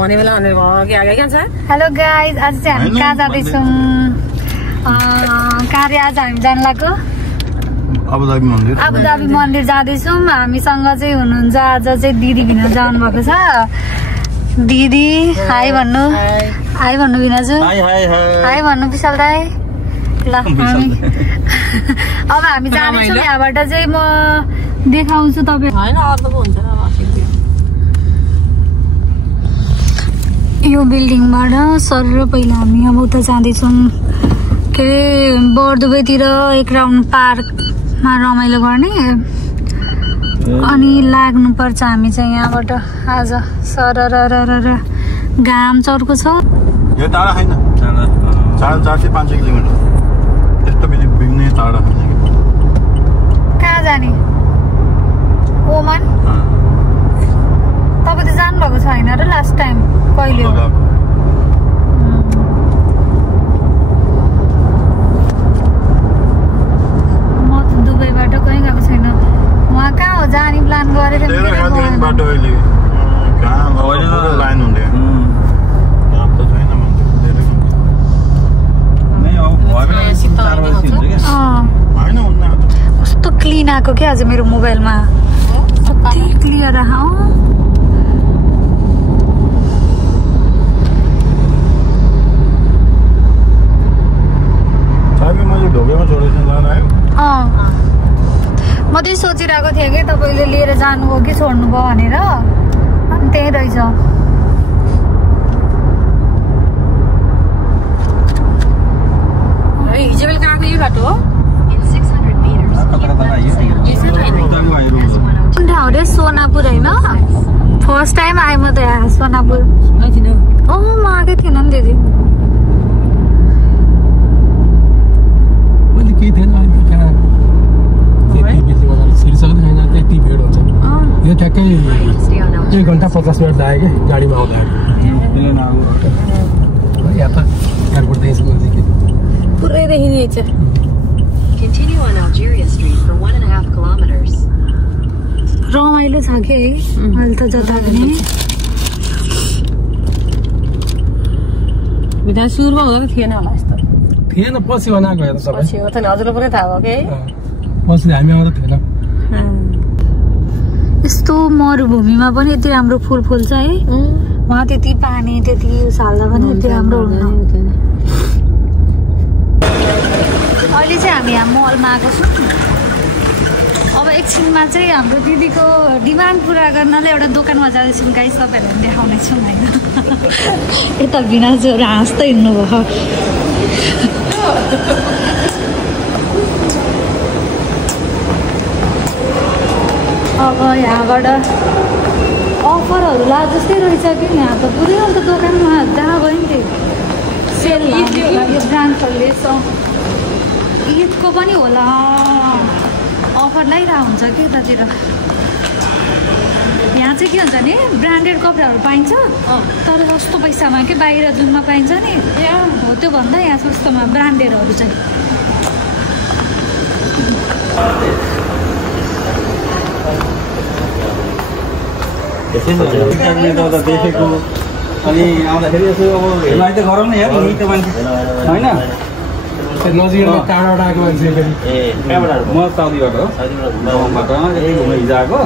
भने बेला भनेर भयो कि आगे क्या छ हेलो गाइज आज चाहिँ हामी कहाँ जाँदैछौँ कार्य आज हामी जान लाग्यो अबुधाबी मन्दिर जाँदैछौँ हामीसँग चाहिँ हुनुहुन्छ आज चाहिँ दिदी भिना जानु भएको छ दिदी हाई भन्नु भिनाजु हाई भन्नु विशाल दाई ल हामी अब हामी जाँदैछौँ यहाँबाट चाहिँ म देखाउँछु तपाईँ हैन अर्को हुन्छ यो बिल्डिङबाट सर पहिला हामी अब उता जाँदैछौँ के अरे बरदुबैतिर एक राउन्ड पार्कमा रमाइलो गर्ने अनि लाग्नुपर्छ हामी चाहिँ यहाँबाट आज सर घाम चर्को छ यो टाढा छैन 450 किलोमिटर त्यस्तो बिग्ने टाढा छैन कहाँ जाने ओमान तपाईँ त जानुभएको छैन र लास्ट टाइम कहिले हो म त दुबईबाट कहीँ गएको छैन उहाँ कहाँ हो जाने प्लान गरेर कस्तो क्लिन आएको क्या आज मेरो मोबाइलमा कति क्लियर म त्यही सोचिरहेको थिएँ कि तपाईँले लिएर जानुभयो कि छोड्नुभयो भनेर अनि त्यही रहेछ हिजो बेलुका आएको यो बाटो हो कुन ठाउँ रे सोनापुर होइन फर्स्ट टाइम आएँ म त यहाँ सोनापुर म आएकै थिएन नि दिदी यो ठ्याक्कै 1 घण्टा 50 मिनट लाग्यो क्या गाडीमा आउँदा पुरै देखिन्छ रमाइलो छ कि है अहिले त जता पनि बिदा सुरुमा हुँदा थिएन होला यस्तो थिएन पछि बनाएको हेर्नु सबै पछि हो त नि हजुरलाई पनि थाहा भयो कि पछि हामी आउँदा थिएन यस्तो मरुभूमिमा पनि यति राम्रो फुल फुल्छ है वहाँ त्यति पानी त्यति हाल्दा पनि यति राम्रो हुन्न अहिले चाहिँ हामी यहाँ मलमा आएको छौँ अब एकछिनमा चाहिँ हाम्रो दिदीको डिमान्ड पुरा गर्नलाई एउटा दोकानमा जाँदैछौँ गाइस तपाईँहरूलाई देखाउनेछौँ होइन यता बिनाजुहरू हाँस्दै हिँड्नुभयो अब यहाँबाट अफरहरू ला जस्तै रहेछ कि यहाँ त पुरै अन्त दोकानमा जहाँ गयो नि त्यो सेल यो ब्रान्डहरूले ईदको पनि होला अफर लगाइरहेको हुन्छ कि यतातिर यहाँ चाहिँ के हुन्छ नि ब्रान्डेड कपडाहरू पाइन्छ तर सस्तो पैसामा के बाहिर जुनमा पाइन्छ नि हो त्योभन्दा यहाँ सस्तोमा ब्रान्डेडहरू चाहिँ देखेको अनि आउँदाखेरि यसो अब हेर्नु त गरौँ न यार नि त मान्छे होइन नजिकमा टाढा आएको मान्छे म साउदीबाट हो घुम्न हिजो आएको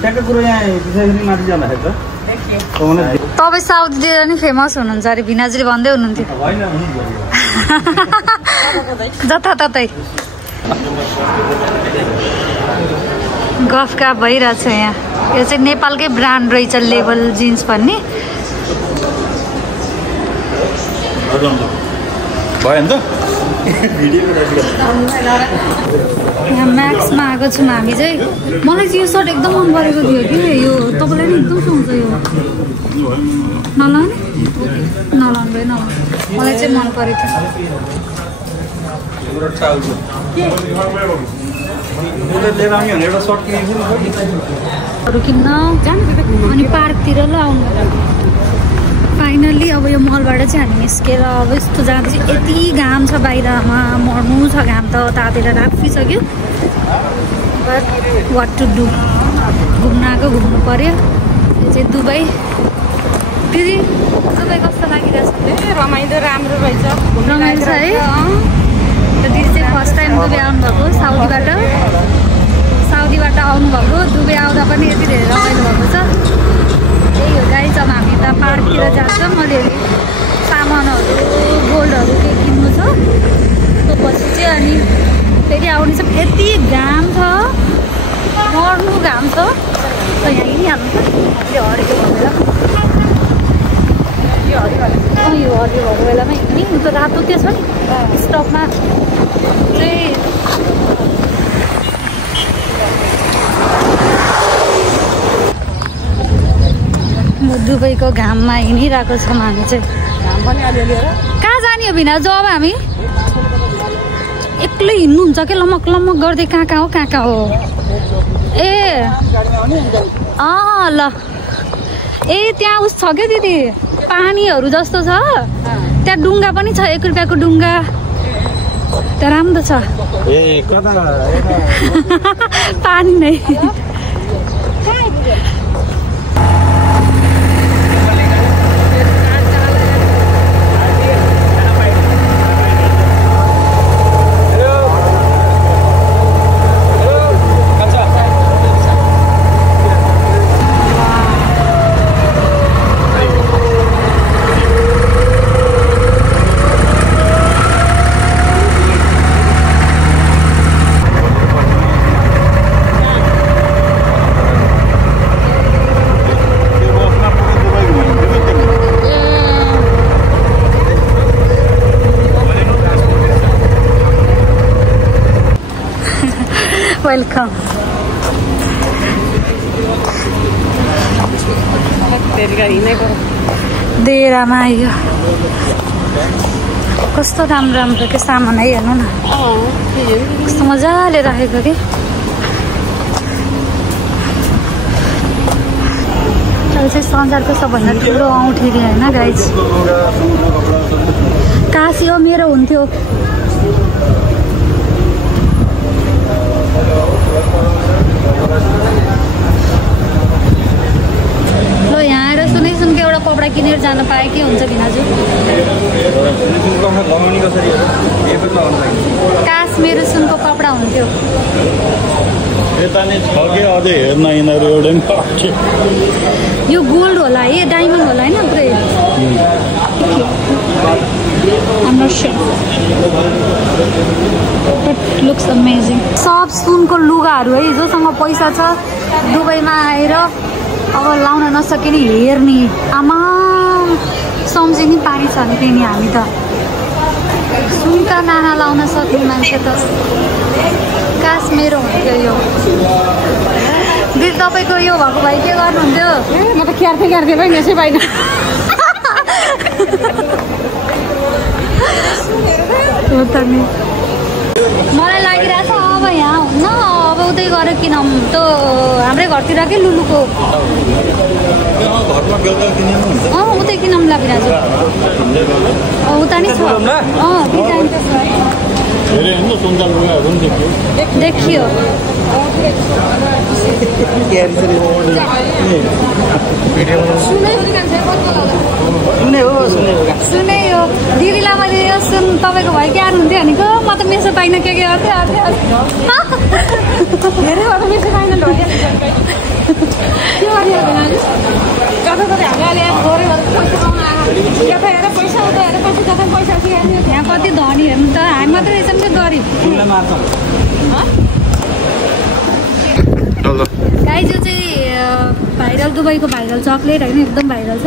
ट्याक्कै कुरो यहाँ त्यसरी माथि जाँदाखेरि त तपाईँ साउदीतिर नि फेमस हुनुहुन्छ अरे भिनाजुले भन्दै हुनुहुन्थ्यो जताततै गफ गफ भइरहेछ यहाँ यो चाहिँ नेपालकै ब्रान्ड रहेछ लेभल जिन्स भन्ने भयो नि त यहाँ म्याक्समा आएको छौँ हामी चाहिँ मलाई चाहिँ यो सर्ट एकदम मन परेको थियो कि यो तपाईँलाई नि एकदम सुन्छ यो नलाउने नलाउनु मलाई चाहिँ मन परेको थियो किन्न अनि पार्कतिर ल आउनु फाइनल्ली अब यो मलबाट चाहिँ हामी निस्केर अब यस्तो जाँदा चाहिँ यति घाम छ बाहिरमा मर्नु छ घाम त तातेर राखिसक्यो बट वाट टु डु घुम्न आएको घुम्नु पर्यो यो चाहिँ दुबई दिदी तपाईँ कस्तो लागिरहेछ? रमाइलो राम्रो रहेछ रमाइलो छ है। दिदी चाहिँ फर्स्ट टाइम दुबई आउनुभएको साउदीबाट आउनुभएको। दुबई आउँदा पनि यति धेरै रमाइलो भएको छ। त्यही हो गाइज, अब हामी त पार्कतिर जान्छ। मैले सामानहरू गोल्डहरू के किन्नु छ त्यो पछि चाहिँ अनि फेरि आउने छ। यति घाम छ, मर्नु घाम छ। यहाँ हिँडिहाल्नु त हामीले हरेको बेला यो हरियो भएको बेलामा हिँड्ने त रातो त्यो छ नि स्टपमा चाहिँ दुबईको घाममा हिँडिरहेको छौँ हामी चाहिँ। घाम पनि अलिअलि हो। कहाँ जाने हो बिना जब हामी एक्लै हिँड्नुहुन्छ कि लमक लमक गर्दै कहाँ हो ए ल ए त्यहाँ उस छ क्या दिदी पानीहरू जस्तो छ त्यहाँ डुङ्गा पनि छ 1 रुपियाँको डुङ्गा त्यहाँ राम्रो छ पानी नै वेलकम। देरामा आयो कस्तो राम्रो के सामान है हेर्नु न कस्तो मजाले राखेको कि चाहिँ संसारको सबभन्दा ठुलो औँठी होइन गाइज काशी हो मेरो हुन्थ्यो ल यहाँ आएर सुनके एउटा कपडा किनेर जान पाए के हुन्छ भिनाजु काश मेरो सुनको कपडा हुन्थ्यो यो गोल्ड होला है डायमन्ड होला हैन पुरै I'm not sure but looks amazing सब सुनको लुगाहरू है जोसँग पैसा छ दुबईमा आएर अब लाउन नसके नि हेर्ने आमा सम्झिने पानी छ नि फेरि हामी त सुनका नाना लाउन सक्ने मान्छे त काश मेरो हुन्थ्यो यो दिदी तपाईको यो भएको भाइ के गर्नुहुन्थ्यो म त क्यार्थे पनि यसै पाइन हो त नि मलाई लागिरहेछ अब यहाँ हुन्न अब उतै गएर किनौँ त्यो हाम्रै घरतिरकै लुलुको उतै किनौँ ला बिराजु उता नि छ देखियो सुने हो दिदीलाई मैले यो सुन तपाईँको भाइ के आउनुहुन्थ्यो भनेको म त मेसो पाइन के गर्थेँ मेसो पाइन यहाँ कति धनी हेर्नु त हामी मात्रै रहेछौँ त्यो गरिब गाई जो चाहिँ भाइरल दुबईको भाइरल चक्लेट होइन एकदम भाइरल छ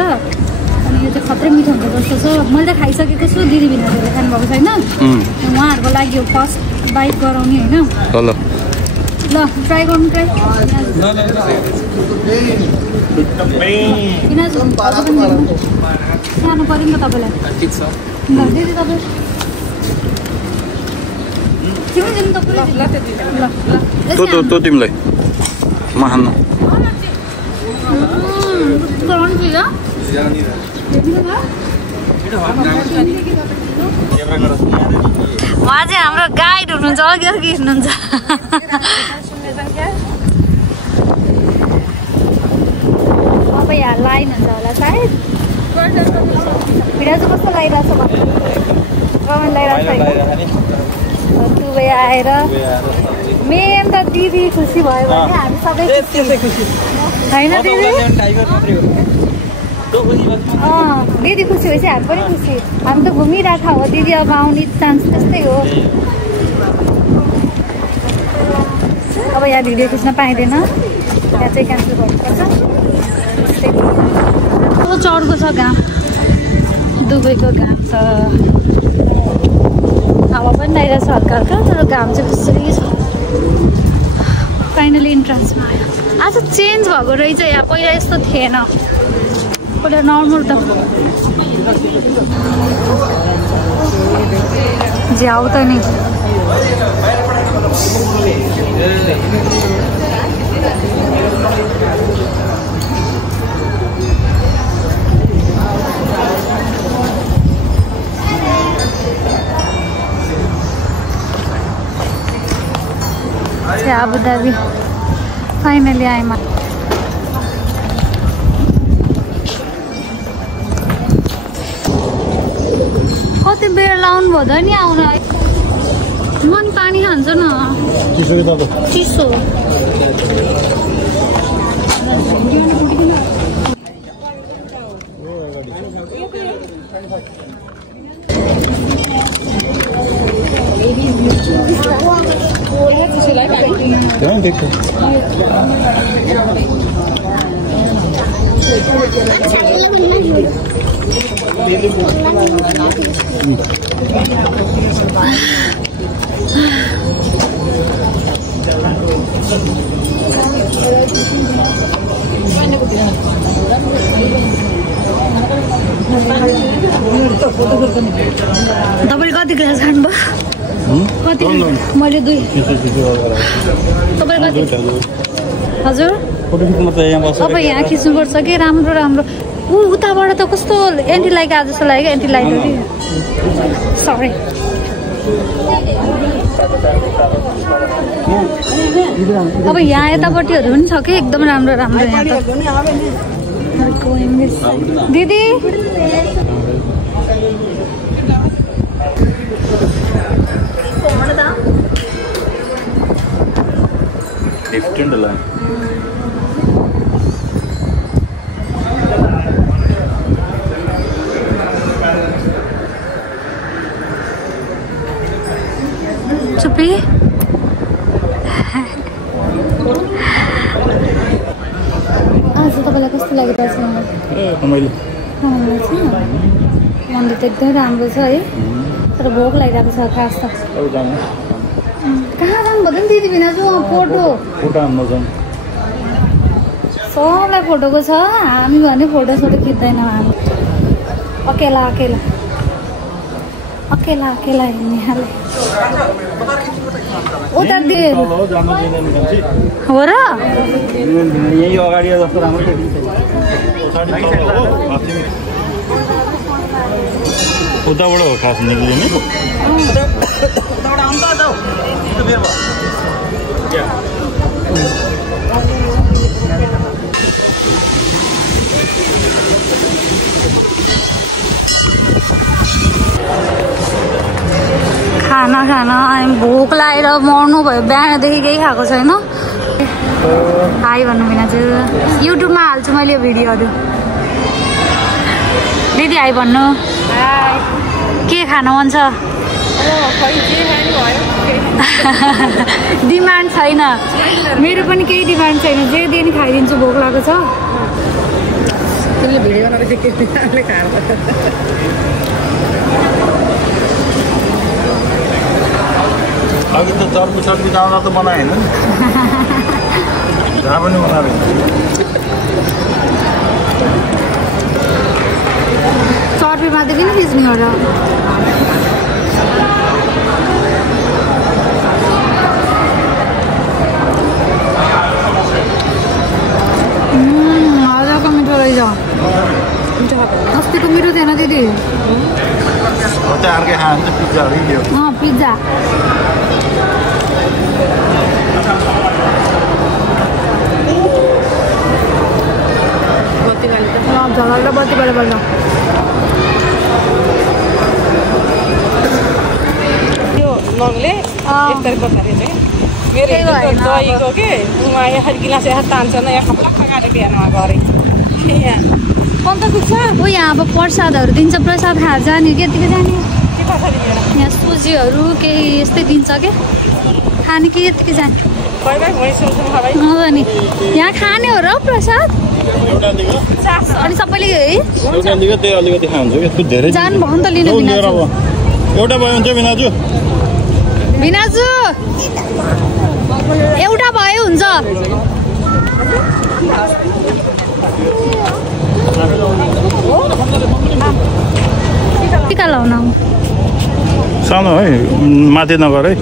अनि यो चाहिँ खत्रै मिठो हुन्छ जस्तो छ मैले त खाइसकेको छु दिदी भिनाजहरूले खानुभएको छैन उहाँहरूको लागि यो फर्स्ट बाइक गराउने होइन ल ट्राई गर्नु ट्राई सानो पऱ्यो नि त तपाईँलाई दिदी तपाईँ तिमीलाई महान उहाँ चाहिँ हाम्रो गाइड हुनुहुन्छ अघि हिँड्नुहुन्छ अब यहाँ लाइन हुन्छ होला सायद भिडियो चाहिँ कस्तो लागिरहेछ भन्नु कमेन्ट लगाइरहेछ दुबई आएर मेन त दिदी खुसी भयो भने हामी सबै खुसी होइन दिदी दिदी खुसी भएपछि हामी पनि खुसी हामी त घुमिरहेको हो दिदी अब आउने चान्स त्यस्तै हो अब यहाँ भिडियो खिच्न पाइँदैन यहाँ चाहिँ क्यान्सल गर्नुपर्छ अब चढ्को छ घाम दुबईको घाम छ हावा पनि लगाइरहेछ हल्का हल्का तर घाम चाहिँ बेसी छ फाइनली इन्ट्रान्समा आयो आज चेन्ज भएको रहेछ यहाँ पहिला यस्तो थिएन पहिला नर्मल त झ्याउ त नि Abu Dhabi finally I'm कति बेर लाउनु भयो नि आउन मन पानी खान्छ न चिसो तपाईले कति ग्लास खानुभयो कति मैले 2 तपाईले कति हजुर अब यहाँ खिच्नुपर्छ कि राम्रो राम्रो उताबाट त कस्तो एन्टी लाइक आज जस्तो लाग्यो एन्टी लाइक हो कि सरी अब यहाँ यतापट्टिहरू पनि छ कि एकदम राम्रो राम्रो यहाँ त दिदी चुप्पी आज तपाईँलाई कस्तो लागिरहेछ मलाई मन्दिर त एकदमै राम्रो छ है तर भोक लागिरहेको छ खास त कहाँ जानुभयो नि दिदी बिना जो फोटो सबलाई फोटोको छ हामी भने फोटो सोटो खिच्दैनौँ हामी अकेला अकेला अकेला अकेला हिँड्ने उता हो र यही अगाडि जस्तो राम्रो उताबाट हो खास निक्लिने खाना खाना भोक लागेर मर्नु भयो बिहानदेखि केही खाएको छैन हाई भन्नु बिना चाहिँ युट्युबमा हाल्छु मैले भिडियोहरू दिदी हाई भन्नु के खान मन छ डिमान्ड छैन मेरो पनि केही डिमान्ड छैन जे दिए नि खाइदिन्छु भोक लागेको छ भिडियो अघि त चर्पी सर्पी जाँदा त बनाएन नि जहाँ पनि बनाएको चर्पीमा त किन खिच्ने हो र मजाको मिठो रहेछ अस्तिको मिठो थिएन दिदी अर्कै खान्छ पिज्जाहरू दियो पिज्जा झगडा बत्ती बल्ल बाउले एक तारिकको खाने चाहिँ मेरो दहीको के उहाँ यहाँ गिलास यहाँ तान्छ न यहाँ खप्लक्क काटेको यहाँ घरै यहाँ कन्त दुख्छ ओ यहाँ अब प्रसादहरू दिन्छ प्रसाद खाएर जाने के यतिकै जाने के कसरी यहाँ सुजीहरू केही यस्तै दिन्छ के खाने कि यतिकै जाने भाइ भाइ भुइँ सुन्छौँ भाइ नि यहाँ खाने हो र प्रसाद अनि सबैले है अलिकति खान्छु कि धेरै जानु भयो नि त लिनु एउटा भयो हुन्छ बिनाजु बिनाजु एउटा भयो हुन्छ टिका लाउन सानो है माथि नगर है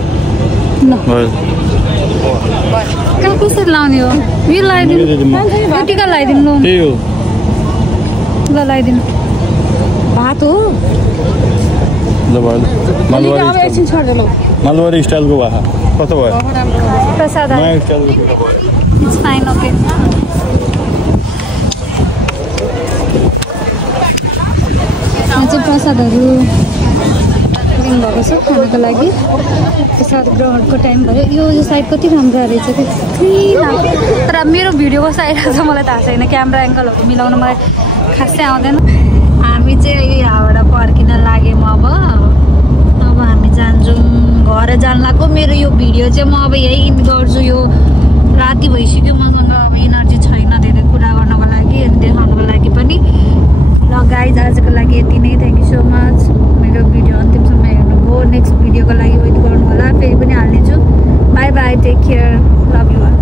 कहाँ कसरी लाउने हो यो लगाइदिनु यो टिका लगाइदिनु त्यही हो ल लगाइदिनु भात हो ल भयो अब एकछिन छोडेर लौ मालवारी स्टाइलको भए कस्तो भयो प्रसाद नयाँ स्टाइलको भयो इट्स फाइन ओके यहाँ चाहिँ प्रसादहरू दिनुभएको छ खानको लागि प्रसाद ग्रहणको टाइम भयो यो साइड कति राम्रो रहेछ कि तर मेरो भिडियोको साइड चाहिँ मलाई थाहा छैन क्यामेरा एङ्गलहरू मिलाउन मलाई खासै आउँदैन हामी चाहिँ यहाँबाट फर्किन लाग्यौँ अब हामी जान्छौँ घर जान लाग्यो मेरो यो भिडियो चाहिँ म अब यही इन्ड गर्छु यो राति भइसक्यो मसँग अब एनर्जी छैन धेरै कुरा गर्नको लागि अनि देखाउनको लागि पनि ल गाइज आजको लागि यति नै थ्याङ्क यू सो मच मेरो भिडियो अन्तिमसम्म हेर्नुभयो नेक्स्ट भिडियोको लागि वेट गर्नु होला फेरि पनि हाल्नेछु bye bye take care love you all